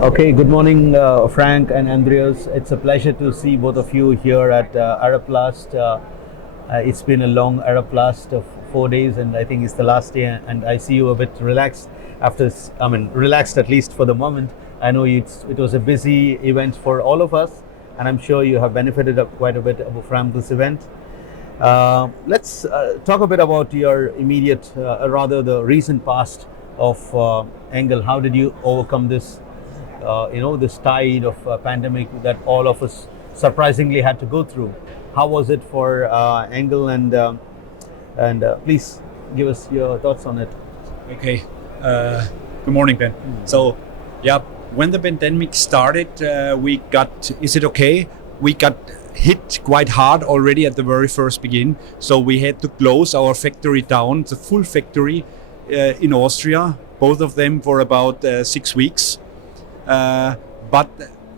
Okay, good morning, Frank and Andreas. It's a pleasure to see both of you here at ArabPlast. It's been a long ArabPlast of 4 days, and I think it's the last day. And I see you a bit relaxed relaxed at least for the moment. I know it was a busy event for all of us, and I'm sure you have benefited quite a bit from this event. Let's talk a bit about your immediate, rather the recent past of Engel. How did you overcome this? This tide of pandemic that all of us surprisingly had to go through. How was it for Engel, and please give us your thoughts on it. Okay. Good morning, Ben. So, yeah, when the pandemic started, we got hit quite hard already at the very first begin. So we had to close our factory down, the full factory in Austria, both of them for about 6 weeks. But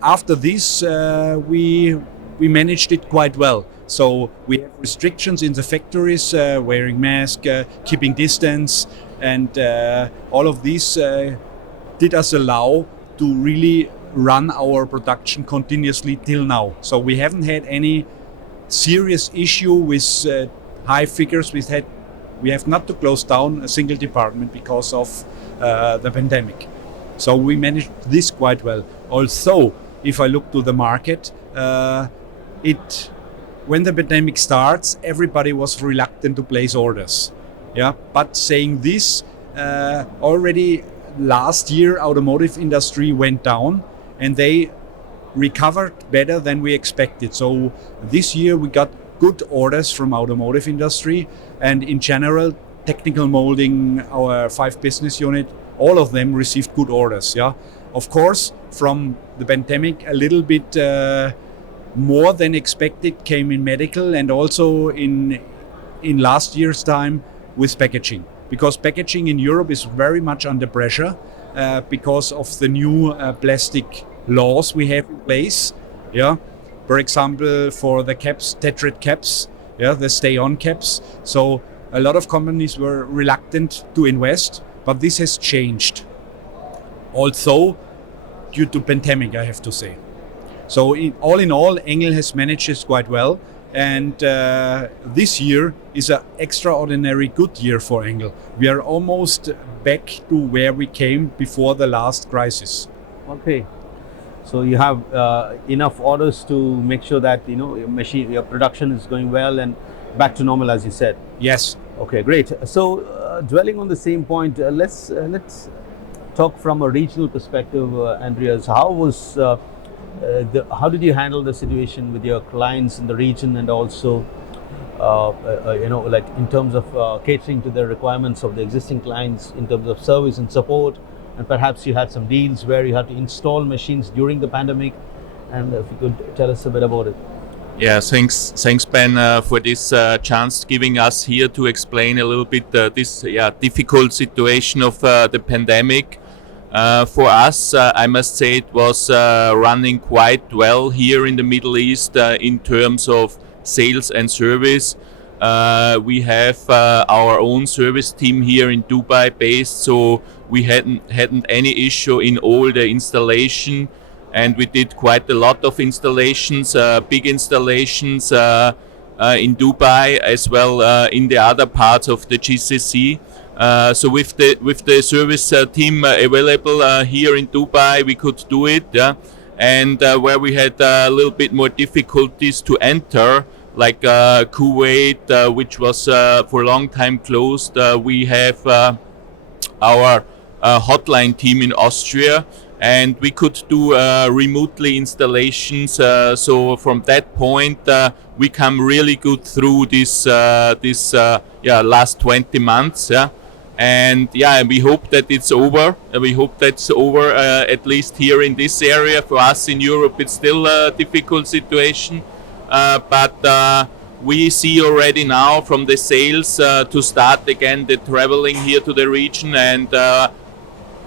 after this, we managed it quite well. So we have restrictions in the factories, wearing masks, keeping distance, and all of these did us allow to really run our production continuously till now. So we haven't had any serious issue with high figures. We have not to close down a single department because of the pandemic. So we managed this quite well. Also, if I look to the market, when the pandemic starts, everybody was reluctant to place orders. Yeah, but saying this, already last year, automotive industry went down, and they recovered better than we expected. So this year we got good orders from automotive industry, and in general, technical molding, our 5 business unit, all of them received good orders. Yeah, of course, from the pandemic, a little bit more than expected came in medical, and also in last year's time with packaging, because packaging in Europe is very much under pressure because of the new plastic laws we have in place. Yeah, for example, for the caps, tetrad caps, yeah, the stay-on caps. So a lot of companies were reluctant to invest. But this has changed, also due to pandemic, I have to say. So all in all, Engel has managed this quite well, and this year is an extraordinary good year for Engel. We are almost back to where we came before the last crisis. Okay, so you have enough orders to make sure that your production is going well and back to normal, as you said. Yes. Okay, great. So dwelling on the same point, let's talk from a regional perspective, Andreas. How did you handle the situation with your clients in the region, and also in terms of catering to the requirements of the existing clients in terms of service and support? And perhaps you had some deals where you had to install machines during the pandemic, and if you could tell us a bit about it. Yeah, thanks Ben, for this chance giving us here to explain a little bit this difficult situation of the pandemic. For us, I must say it was running quite well here in the Middle East in terms of sales and service. We have our own service team here in Dubai based, so we hadn't any issue in all the installation. And we did quite a lot of installations, big installations in Dubai, as well in the other parts of the GCC. So with the service team available here in Dubai, we could do it. Yeah? And where we had a little bit more difficulties to enter, like Kuwait, which was for a long time closed, we have our hotline team in Austria. And we could do remotely installations. So from that point, we come really good through this last 20 months. Yeah, and we hope that it's over. We hope that's over at least here in this area. For us in Europe, it's still a difficult situation, but we see already now from the sales to start again the traveling here to the region, and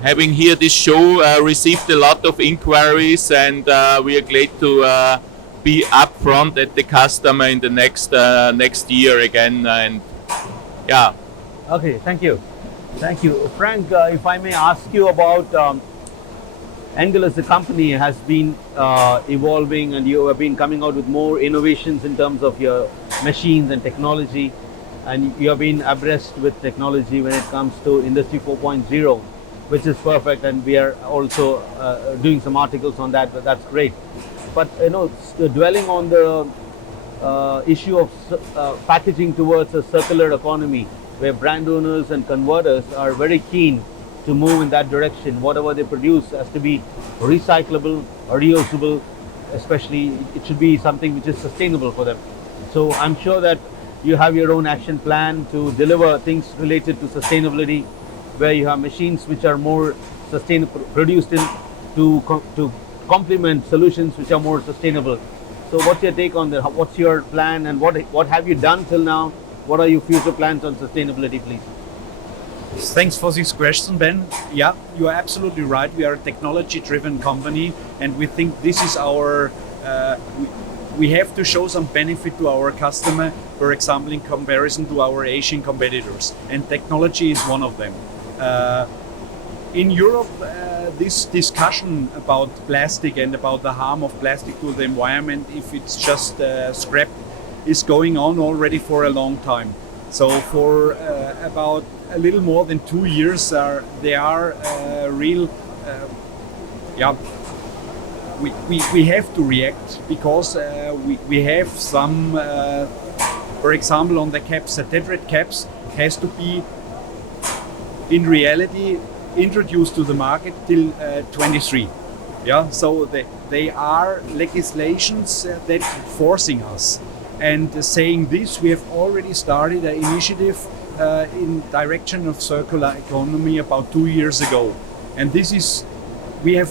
having here this show received a lot of inquiries, and we are glad to be up front at the customer in the next year again. And okay, thank you, Frank. If I may ask you about Engel as a company has been evolving, and you have been coming out with more innovations in terms of your machines and technology, and you have been abreast with technology when it comes to Industry 4.0, which is perfect, and we are also doing some articles on that, but that's great. But dwelling on the issue of packaging towards a circular economy, where brand owners and converters are very keen to move in that direction. Whatever they produce has to be recyclable or reusable, especially it should be something which is sustainable for them. So I'm sure that you have your own action plan to deliver things related to sustainability, where you have machines which are more sustainable, produced to complement solutions which are more sustainable. So what's your take on that? What's your plan, and what have you done till now? What are your future plans on sustainability, please? Thanks for this question, Ben. Yeah, you are absolutely right. We are a technology-driven company, and we think this is our. We have to show some benefit to our customer, for example, in comparison to our Asian competitors, and technology is one of them. In Europe, this discussion about plastic and about the harm of plastic to the environment, if it's just scrap, is going on already for a long time. So for about a little more than 2 years, there are real, we have to react, because we have some, for example, on the caps, the Tetra caps has to be in reality introduced to the market till 23. Yeah, so they are legislations that forcing us. And saying this, we have already started an initiative in direction of circular economy about 2 years ago. And we have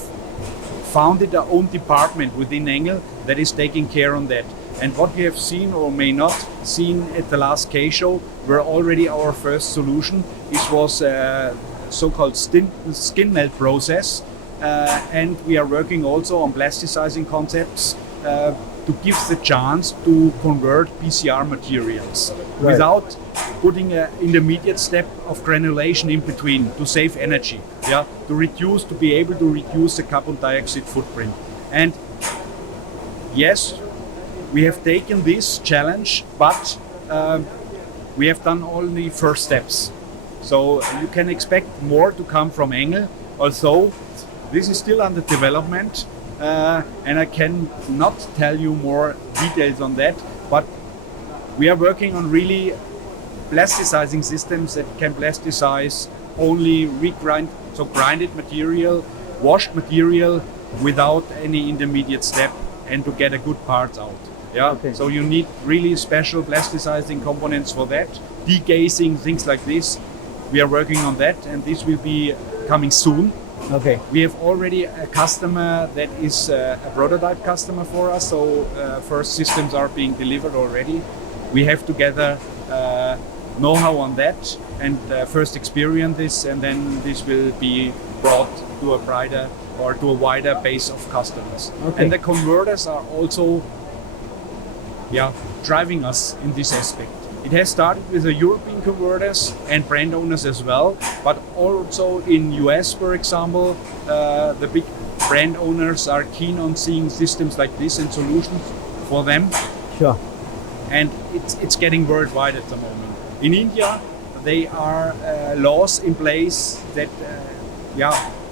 founded our own department within Engel that is taking care on that. And what we have seen or may not seen at the last K-Show were already our first solution. This was a so-called skin melt process. And we are working also on plasticizing concepts to give the chance to convert PCR materials without putting an intermediate step of granulation in between to save energy, to be able to reduce the carbon dioxide footprint. And yes, we have taken this challenge, but we have done only first steps. So you can expect more to come from Engel. Also, this is still under development. And I can not tell you more details on that, but we are working on really plasticizing systems that can plasticize only grinded material, washed material without any intermediate step, and to get a good parts out. Yeah. Okay. So you need really special plasticizing components for that, degazing, things like this. We are working on that, and this will be coming soon. Okay. We have already a customer that is a prototype customer for us, so first systems are being delivered already. We have to gather know-how on that and first experience this, and then this will be brought to a wider base of customers. Okay. And the converters are also driving us in this aspect. It has started with the European converters and brand owners as well, but also in US, for example, the big brand owners are keen on seeing systems like this and solutions for them. Sure. And it's getting worldwide at the moment. In India, there are laws in place that,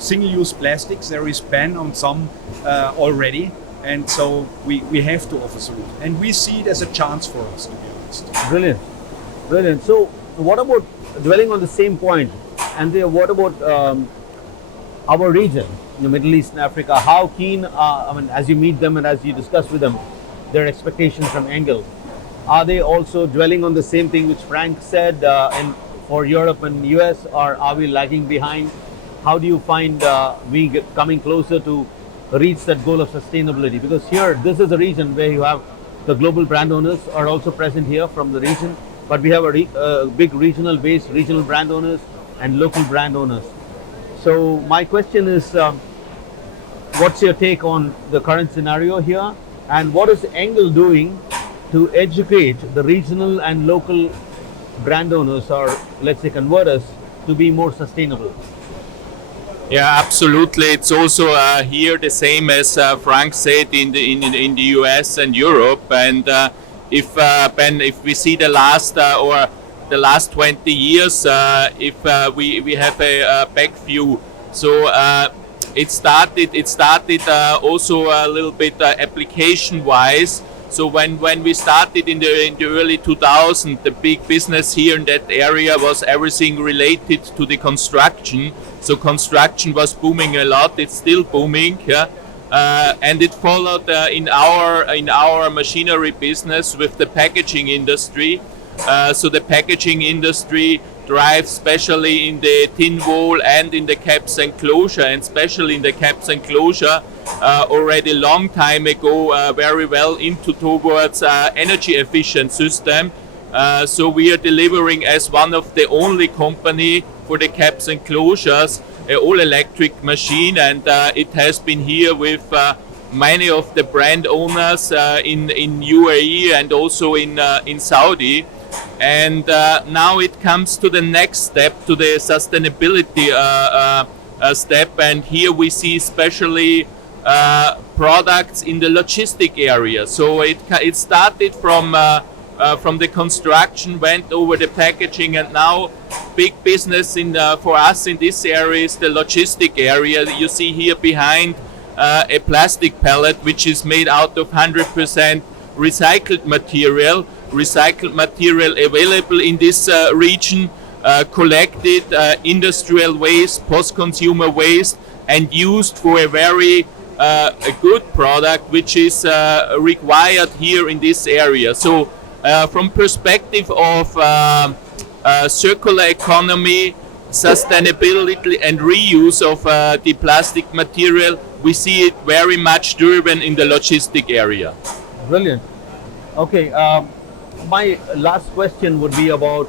single-use plastics, there is ban on some already, and so we have to offer solutions. And we see it as a chance for us, to be honest. Brilliant, brilliant. So what about, dwelling on the same point, and what about our region, the Middle East and Africa? How keen, as you meet them and as you discuss with them, their expectations from Engel, are they also dwelling on the same thing which Frank said for Europe and US, or are we lagging behind? How do you find we coming closer to reach that goal of sustainability? Because here, this is a region where you have the global brand owners are also present here from the region, but we have a big regional base, regional brand owners and local brand owners. So my question is, what's your take on the current scenario here, and what is Engel doing to educate the regional and local brand owners, or let's say converters, to be more sustainable? Yeah, absolutely. It's also here the same as Frank said in the US and Europe. And if Ben, if we see the last or the last 20 years, if we have a back view, so it started also a little bit application wise. So when we started in the early 2000s, the big business here in that area was everything related to the construction. So construction was booming a lot. It's still booming, yeah. And it followed in our machinery business with the packaging industry. So the packaging industry drives especially in the tin wall and in the caps and closure, and especially in the caps and closure already long time ago very well into towards energy efficient system. So we are delivering as one of the only company for the caps and closures all electric machine, and it has been here with many of the brand owners in UAE and also in Saudi. And now it comes to the next step, to the sustainability step, and here we see especially products in the logistic area. So it started from the construction, went over the packaging, and now big business for us in this area is the logistic area. You see here behind a plastic pallet which is made out of 100% recycled material available in this region, collected industrial waste, post-consumer waste, and used for a very a good product which is required here in this area. So from perspective of circular economy, sustainability and reuse of the plastic material, we see it very much driven in the logistic area. Brilliant. Okay, my last question would be about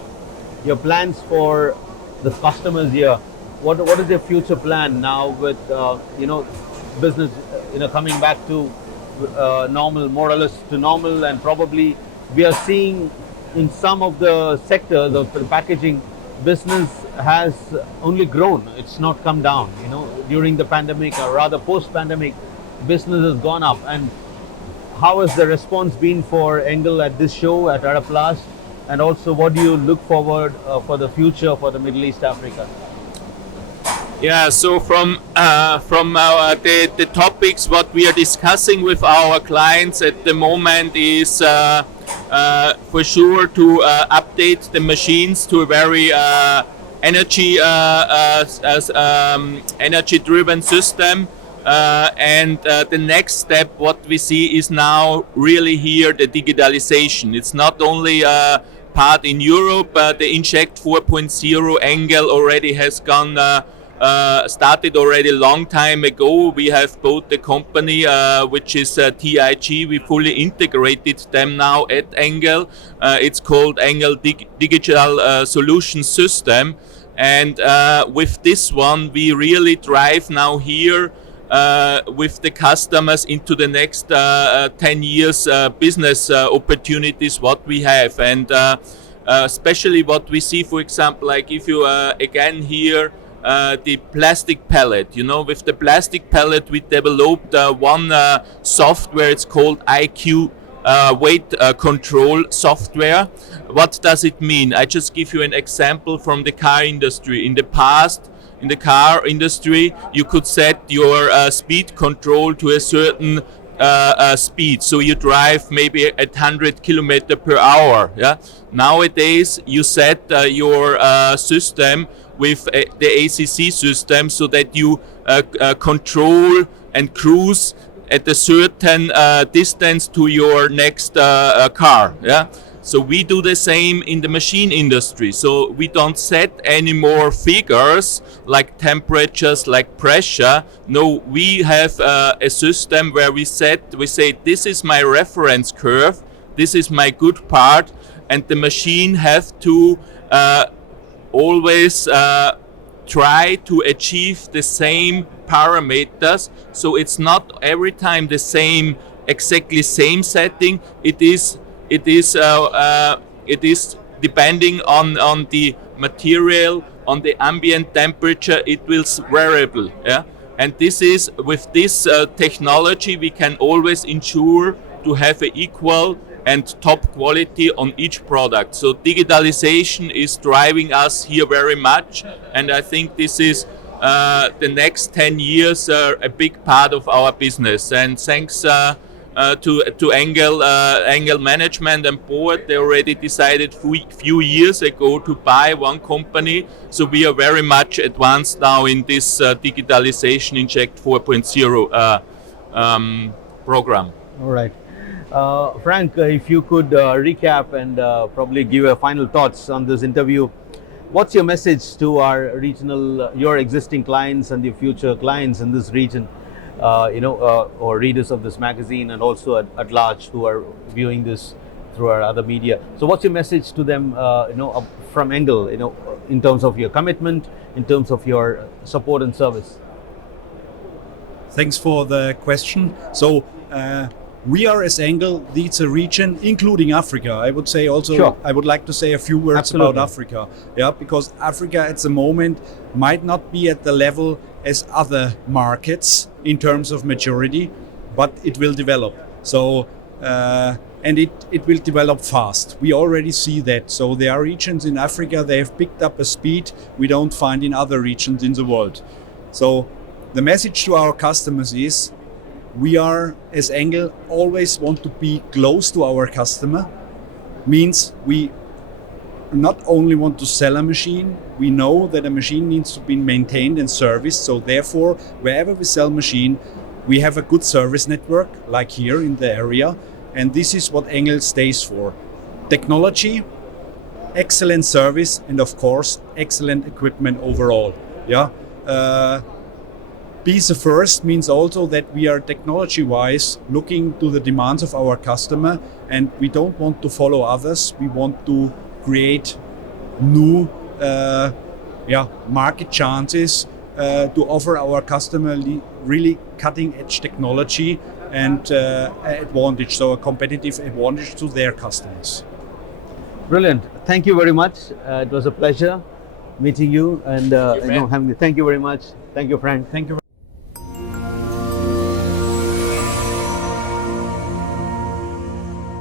your plans for the customers here. What is your future plan now with business coming back to normal, more or less to normal, and probably we are seeing in some of the sectors of the packaging business has only grown. It's not come down. During the pandemic, or rather post-pandemic, business has gone up. And how has the response been for Engel at this show at ArabPlast? And also, what do you look forward for the future for the Middle East Africa? Yeah, so from the topics what we are discussing with our clients at the moment is for sure to update the machines to a very energy-driven system. And the next step what we see is now really here the digitalization. It's not only part in Europe, the Inject 4.0 Engel already has gone started already a long time ago. We have bought the company which is TIG. We fully integrated them now at Engel. It's called Engel Digital Solution System, and with this one we really drive now here with the customers into the next 10 years business opportunities what we have. And especially what we see, for example, like if you again here the plastic pallet, with the plastic pallet we developed one software. It's called IQ weight control software. What does it mean? I just give you an example from the car industry. In the past, in the car industry, you could set your speed control to a certain speed, so you drive maybe at 100 kilometers per hour. Yeah. Nowadays, you set your system with the ACC system so that you control and cruise at a certain distance to your next car. Yeah. So we do the same in the machine industry. So we don't set any more figures like temperatures, like pressure. No, we have a system where we say this is my reference curve, this is my good part, and the machine have to always try to achieve the same parameters. So it's not every time the same, exactly same setting. It is depending on the material, on the ambient temperature, it will variable. Yeah, and this is with this technology we can always ensure to have an equal and top quality on each product. So digitalization is driving us here very much, and I think this is the next 10 years a big part of our business. And thanks to Engel management and board, they already decided few years ago to buy one company. So we are very much advanced now in this digitalization Inject 4.0 program. All right. Frank, if you could recap and probably give your final thoughts on this interview, what's your message to our regional, your existing clients and your future clients in this region, or readers of this magazine, and also at large who are viewing this through our other media? So what's your message to them, from Engel, in terms of your commitment, in terms of your support and service? Thanks for the question. So we are, as Engel, leads a region, including Africa. I would say also, sure. I would like to say a few words Absolutely. about Africa. Yeah, because Africa at the moment might not be at the level as other markets in terms of maturity, but it will develop. So, and it will develop fast. We already see that. So there are regions in Africa, they have picked up a speed we don't find in other regions in the world. So the message to our customers is, we are, as Engel, always want to be close to our customer. Means we not only want to sell a machine, we know that a machine needs to be maintained and serviced. So therefore, wherever we sell machine, we have a good service network, like here in the area. And this is what Engel stays for. Technology, excellent service, and of course, excellent equipment overall. Yeah. Be the first means also that we are technology-wise looking to the demands of our customer, and we don't want to follow others. We want to create new market chances to offer our customer really cutting-edge technology and advantage, so a competitive advantage to their customers. Brilliant. Thank you very much. It was a pleasure meeting you, and thank you very much. Thank you, Frank. Thank you.